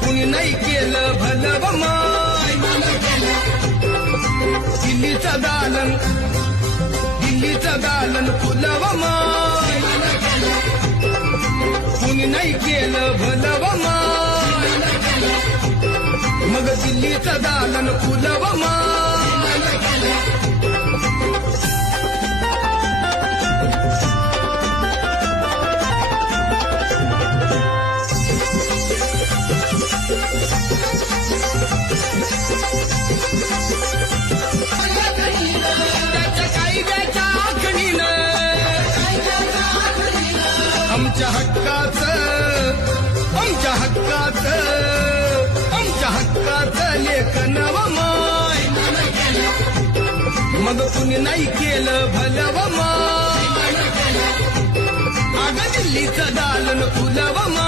कुणी नाही केलं भलं व माय दिल्लीचं दालन फुलं व माय कुणी नाही केलं भलं व माय मग दिल्लीचं दालन फुलं व माय आमच्या हक्काचं लेखन व माय मग कुणी नाही केलं भलं व माय अगं दिल्लीचं दालन फुलं व माय